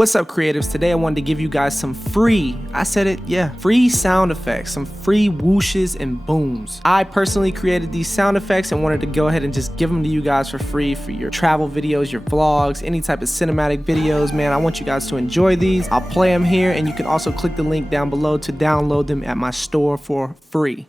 What's up, creatives? Today I wanted to give you guys some free, I said it, yeah, free sound effects, some free whooshes and booms. I personally created these sound effects and wanted to go ahead and just give them to you guys for free for your travel videos, your vlogs, any type of cinematic videos, man. I want you guys to enjoy these. I'll play them here, and you can also click the link down below to download them at my store for free.